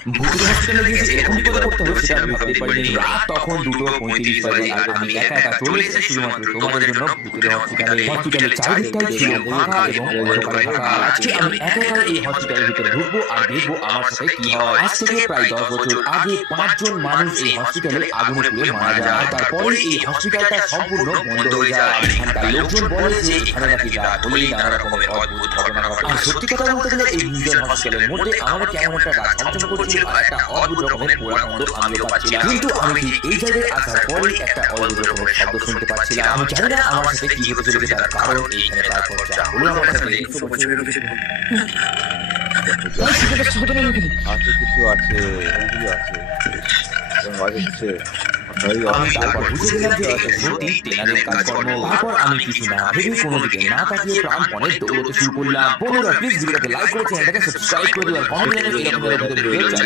ভর্তি হসপিটালে গিয়ে যে এরকম বিপদে পড়তে হবে সেটা আমি ভাবতে পারিনি। রাত তখন 2:35 বাজে আর আমি একা একা চলে এসেছি শুধুমাত্র তোমাদের জন্য ভূতের হসপিটালে। হসপিটালের চারিদিকটাই ছিল ফাঁকা এবং অন্ধকারে ঢাকা। আজকে আমি একা একা এই হসপিটালের ভিতরে ঢুকবো আর দেখবো আমার সাথে কি হয়। আজ থেকে প্রায় 10 বছর আগে 5 জন মানুষ এই হসপিটালে আগুনে পুড়ে মারা যায়। আর তারপরে এই হসপিটালটা সম্পূর্ণ বন্ধ হয়ে যায়। এখানকার লোকজন বলে যে এখানে নাকি রাত হলেই নানা রকমের অদ্ভুত ঘটনা ঘটে। আর সত্যি কথা বলতে গেলে এই মিউজিয়াম হসপিটালের মধ্যে আমার কেমন একটা গা ছমছম করছিল আর একটা অদ্ভুত রকমের পোড়া গন্ধ আমিও পাচ্ছিলাম। কিন্তু আমি ঠিক এই জায়গায় আসার পরেই একটা অদ্ভুত রকমের শব্দ শুনতে পাচ্ছিলাম। আমি জানি না আমার সাথে কি হতে চলেছে, তার কারণ এইখানে তারপর যা হলো আমার কাছে আছে, কিছু আছে, এরকম কিছু আছে। এবং মাঝে কিছু আমি তারপর বুঝে গেলাম যে এটা সত্যি তেনাদের কাজকর্ম। তারপর আমি কিছু না ভেবে কোনো দিকে না তাকিয়ে প্রাণপণে দৌড়তে শুরু করলাম। বন্ধুরা প্লিজ ভিডিওটাকে লাইক করে চ্যানেলটাকে সাবস্ক্রাইব করে দিও আর কমেন্ট করে এরকম ভিডিও